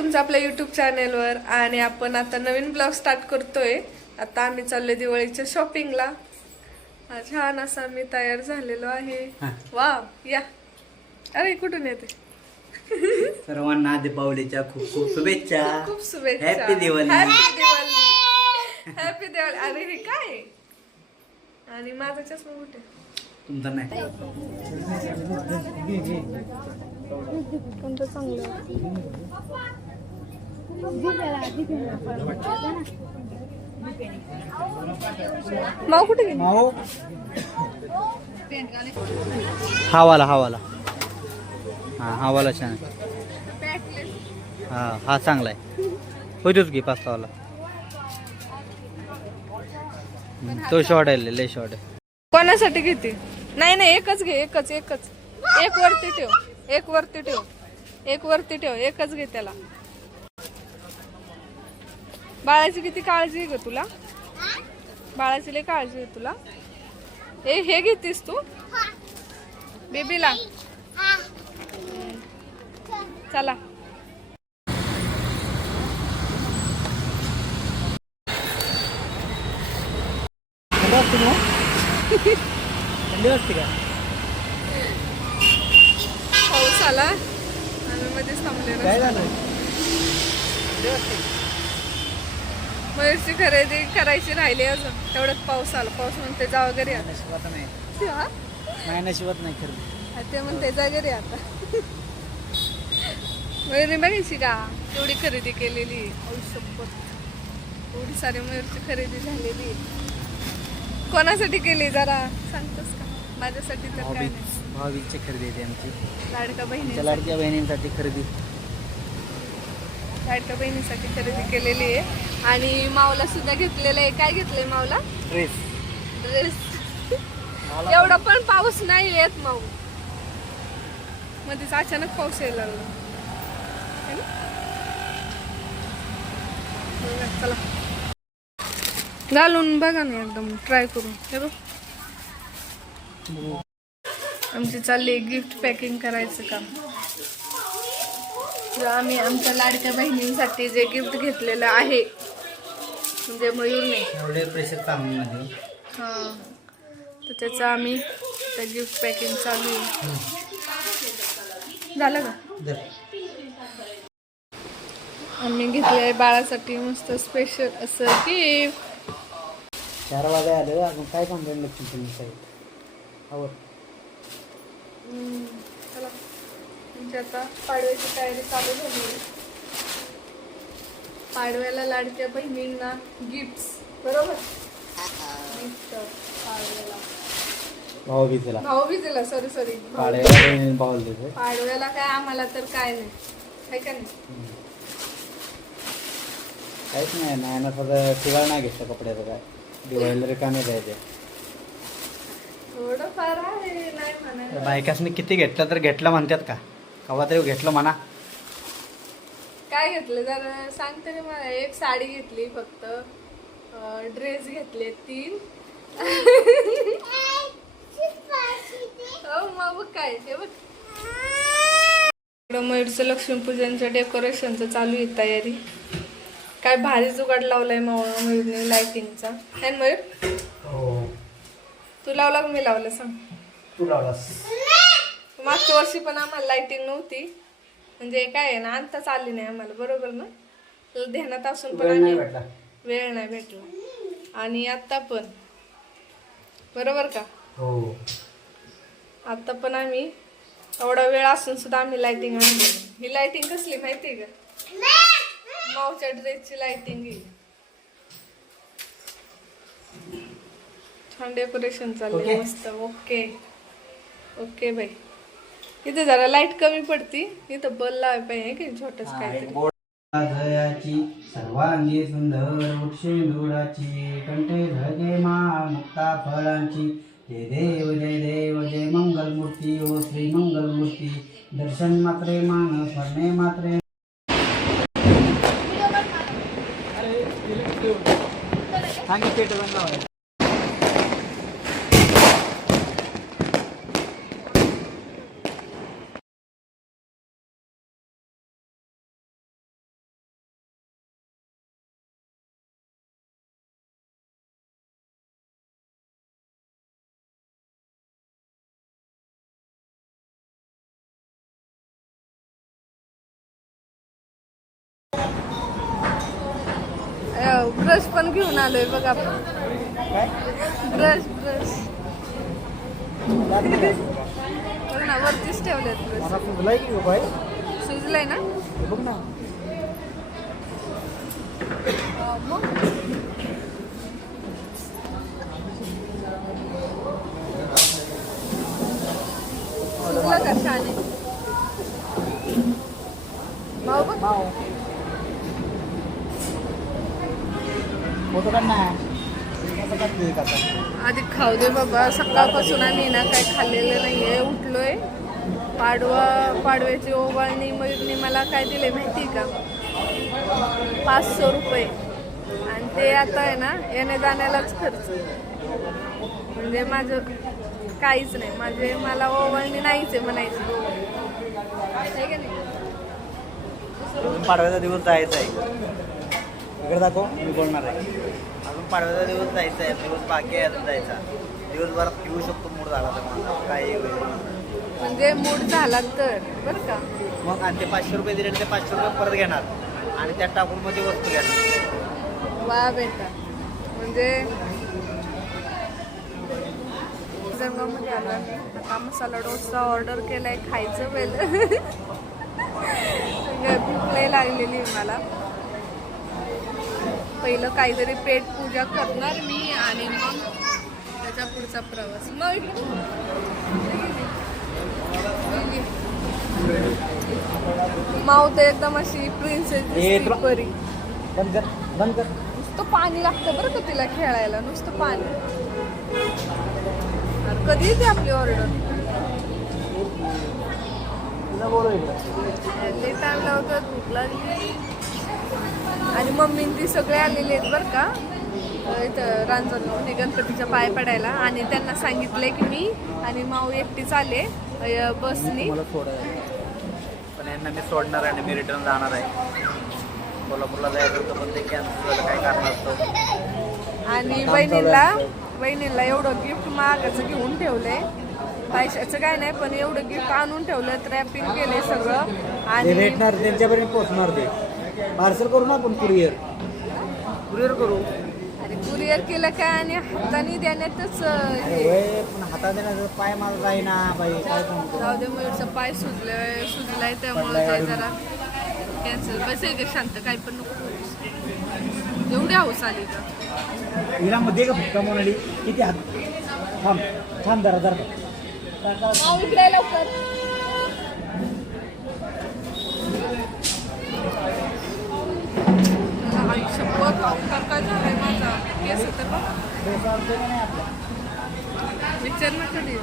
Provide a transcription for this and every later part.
तुमचं आपल्या युट्यूब चॅनेलवर आणि आपण आता नवीन ब्लॉग स्टार्ट करतोय. आता आम्ही चाललोय दिवाळीच्या शॉपिंगला छान असा मी तयार झालेलो आहे. वा या. अरे कुठून येते? सर्वांना दीपावलीच्या खूप खूप शुभेच्छा. खूप शुभेच्छा. हॅपी दिवाळी हॅपी दिवाळी अरे हे काय? आणि माझा चष्मा कुठे? तुमचा नाही. कोणतं चांगलं माऊ कुठे गेली? हा वाला हा वाला हा हा वाला छान. हा हा चांगला आहे. होतोच की पाच वाला तो शॉर्ट आहे लय शॉर्ट आहे. कोणासाठी घेते? नाही नाही एकच घे एकच एकच. एक वरती ठेव एक वरती ठेव. एक वरती ठेव एकच घे त्याला. बाळाची किती काळजी आहे ग तुला? बाळाची लय काळजी आहे तुला. ए हे घेतीस तू? बेबीला. चला. थंडी वाजते का पाऊस आला. आम्ही मध्येच थांबलेलो काय झालं? मयूरची खरेदी करायची राहिली अजून. तेवढ्यात पाऊस आला. पाऊस म्हणते जा वगैरे आता. नशिबात नाही. हा? नाही नशिबात नाही खरं. हा, ते म्हणते जा घरी आता. मयुरी बघायची का? एवढी खरेदी केलेली. औषध एवढी सारी मयूरची खरेदी झालेली. कोणासाठी केली जरा? सांगतोस का? माझ्यासाठी तर काय नाही. भाऊबीजची खरेदी आहे आमची. लाडका बहिणी लाडक्या बहिणींसाठी खरेदी. लाडक्या बहिणीसाठी खरेदी केलेली आहे. आणि माऊला सुद्धा घेतलेलं आहे. काय घेतलंय माऊला ड्रेस ड्रेस एवढा पण. पाऊस नाही येत माऊ. मध्येच अचानक पाऊस यायला लागला. चला. घालून बघा ना एकदम ट्राय करून. हे बघ. आमची चालली गिफ्ट पॅकिंग करायचं काम. आम्ही आमच्या लाडक्या बहिणींसाठी जे गिफ्ट घेतलेलं आहे म्हणजे मयूरने. एवढे कामामध्ये. हा. तर त्याचं आम्ही त्या गिफ्ट पॅकिंग चालू आहे. झालं का? आम्ही घेतलं आहे बाळासाठी मस्त स्पेशल असं गिफ्ट चार वाजे आले आपण काय कंप्लेंट लक्ष तुम्ही साहेब? आवड. म्हणजे आता पाडव्याची तयारी चालू झाली पाडव्याला लाडक्या बहिणींना गिफ्ट बरोबर? गिफ्ट पाडव्याला. भाऊबीजेला. भाऊ बीजेला सॉरी सॉरी पाडव्याला काय आम्हाला तर काय नाही. आहे का नाही? काहीच नाही नाही ना फक्त ठिकाण नाही घेतलं कपड्याचं काय. दिवाळीला रिकामे द्यायचे थोडं फार आहे नाही म्हणायला. बायकासनी किती घेतलं तर घेतलं म्हणतात का? कवा तरी घेतलं म्हणा. काय घेतलं? जर सांग तरी मला. एक साडी घेतली फक्त. ड्रेस घेतले तीन. हो मग काय ते बघ. इकडं मयूरचं लक्ष्मीपूजनच्या डेकोरेशनचं चालू आहे तयारी. काय भारी जुगाड लावलाय मग मयूरने लाइटिंगचा है ना मयूर? हो. तू लावला का मी लावलं सांग. तू लावलास. मागच्या वर्षी पण आम्हाला लाइटिंग नव्हती. म्हणजे काय आहे ना आणताच आली नाही आम्हाला बरोबर ना? ध्यानात असून पण वेळ नाही आम्ही भेटला. वेळ नाही भेटला. आणि आता पण. बरोबर का? हो. आता पण आम्ही एवढा वेळ असून सुद्धा आम्ही लाइटिंग आणली ही लाइटिंग कसली माहिती का? मावच्या ड्रेसची लाइटिंग ही छान डेकोरेशन चाललंय Okay. मस्त. ओके ओके बाई. इथे जरा लाइट कमी पडती. इथं बल लावाय पाहिजे की छोटस काहीतरी. धयाची सर्वांगी सुंदर वृक्षेंदुराची कंठे धगे मा मुक्ता फळांची. जय देव जय देव जय मंगल मूर्ती ओ श्री मंगल मूर्ती दर्शन मात्रे मान स्मरणे मात्रे. सांगितले ब्रश पण घेऊन आलोय बघ आपण. Brush brush. बघ ना वरतीच ठेवलेत ब्रश. सुजलंय ना? बघ ना. सुजलं का छान आहे भाऊ बघ फोटो काढ ना आधी खाऊ दे बाबा. सकाळपासून आम्ही ना काय खाल्लेलं नाहीये. उठलोय. पाडवा पाडव्याची ओवाळणी मयूरनी मला काय दिले माहिती का? पाचशे रुपये. आणि ते आता आहे ना येण्या जाण्यालाच खर्च. म्हणजे माझं काहीच नाही. माझे मला ओवाळणी नाहीच आहे म्हणायचं. नाही? पाडव्याचा दिवस जायचा आहे. इकडे दाखव. मी बोलणार आहे. अजून पाडव्याचा दिवस जायचा आहे दिवस बाकी आहे अजून जायचा. दिवसभरात येऊ शकतो मूड झाला तर माझा काही होईल म्हणजे मूड झाला तर बरं का? मग आणि ते पाचशे रुपये दिले ते पाचशे रुपये परत घेणार. आणि त्यात टाकून मध्ये वस्तू घेणार. वा बेटा. म्हणजे आला. आता मसाला डोसा ऑर्डर केलाय खायचं पहिलं भूक लय लागलेली आहे मला. पहिलं काहीतरी पेट पूजा करणार मी आणि मग त्याचा पुढचा प्रवास. मग. माऊ तर एकदम अशी प्रिन्सेस परी. नुसतं पाणी लागतं बरं का तिला खेळायला नुसतं पाणी. कधी येते आपली ऑर्डर लई टाइम लावतात भूक लागली. आणि मम्मी ती सगळे आलेले आहेत बरं का. इथं रांजणगावने गणपतीच्या पाय पडायला. आणि त्यांना सांगितलंय की मी आणि माऊ एकटीच आले बसनी. पण यांना मी सोडणार आणि मी रिटर्न जाणार आहे. कोल्हापूरला जायचं होतं पण ते कॅन्सल झालं. काय कारणास्तव आणि बहिणीला बहिणीला एवढं गिफ्ट महागाचं घेऊन ठेवलंय. पैशाचं काय नाही पण एवढं गिफ्ट आणून ठेवलं रॅपिंग केलंय सगळं. आणि भेटणार त्यांच्यापर्यंत पोहोचणार ते. पार्सल करू ना आपण कुरिअर? कुरिअर करू. अरे कुरिअर केलं काय आणि हाताने देण्यातच हे. पण हातात देण्याचं पाय माझा जाईना बाई काय सांगतो जाऊ दे मयूरचा पाय सुजलाय सुजलाय त्यामुळे ते जरा कॅन्सल बसेल का शांत काही पण नको करूस. एवढी हाऊस आली तर हिला मध्ये का फुटका म्हणाली किती हात? थांब थांब जरा जरा. इकडे लवकर. माझा तर विचार ना कधी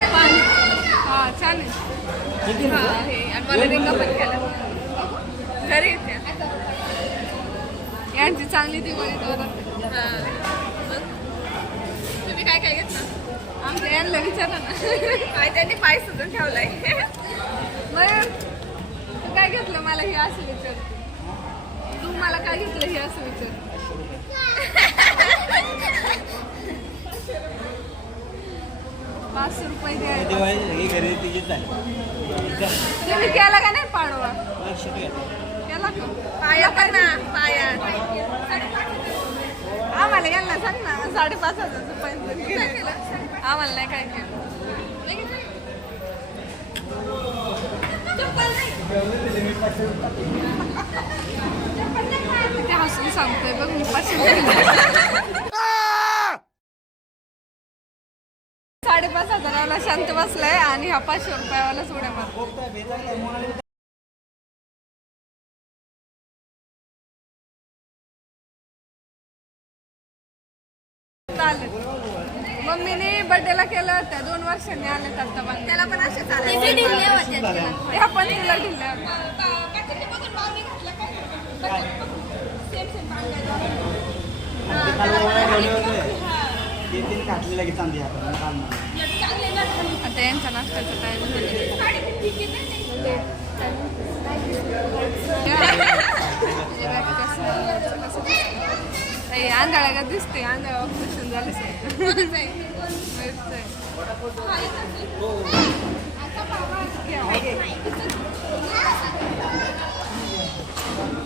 पाणी हा चालेल हा हे आणि मला रिंगा पण केला घरी येते यांची चांगली दिवाळी जोरात हा. मग? तुम्ही काय काय घेतलं आमच्या यांना विचारा ना. काय त्यांनी पाय सुद्धा ठेवलाय. मग तू काय घेतलं मला हे असं विचार? तू मला काय घेतलं हे असं विचार? पाचशे रुपये तुम्ही केला का नाही पाडवा? केला का? पाया का ना पाया. आम्हाला यांना सांग ना साडेपाच हजार रुपये. आम्हाला नाही काय केलं. किती हसून सांगतोय बघ मी पाचशे साडेपाच हजाराला शांत बसलाय आणि हा पाचशे रुपयावाला उड्या मार केलं होत्या दोन वर्षांनी आले आता पण त्याला पण असे ह्या पण तिला ढिल्या आता यांचा नाश्त्याचा टाइम आंधळा का दिसते आंधळा ऑपरेशन झालं.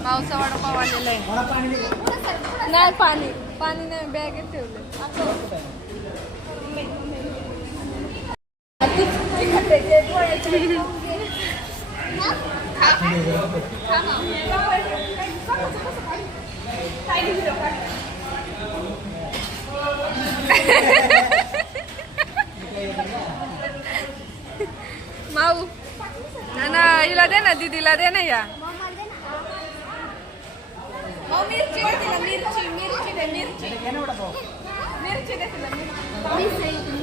पावसा वडापाव आलेला आहे. नाही पाणी पाणी नाही. बॅगेत ठेवलं. माऊ दे ना दीदीला दे ना या मिरची दे तिला मिरची मिरची दे मिरची मिरची दे तिला मिरची.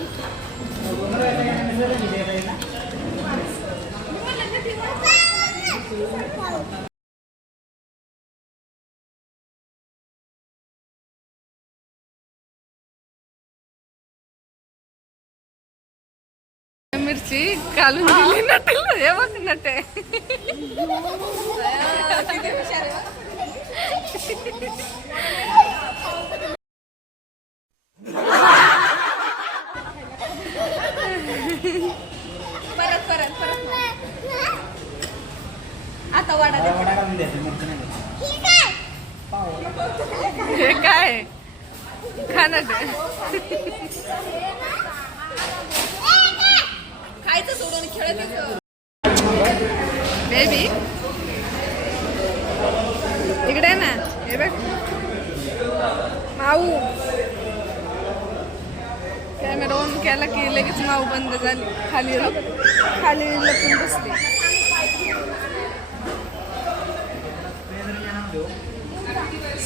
मिरची घालून दिली नटेल हे बघ नटे. परत परत परत आता वाडा. हे काय ते खायचं सोडून खेळत बेबी इकडे ना. हे बघ. माऊ. कॅमेरा ऑन केला की लगेच माऊ बंद झाली. खाली खाली लपून बसली.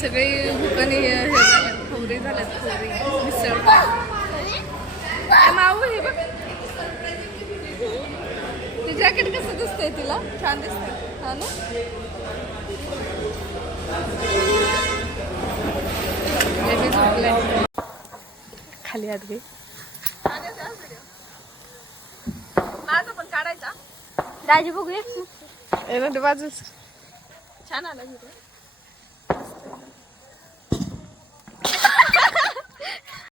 सगळे भुकाने हे झाल्यात खोबरी झाल्यात खोबरी मिसळ. माऊ हे बघ. जॅकेट कसं दिसतंय तिला? छान दिसतंय. हा ना? खाली आज घे. माझा पण काढायचा. राजी बघूया येणार बाजूच. छान आला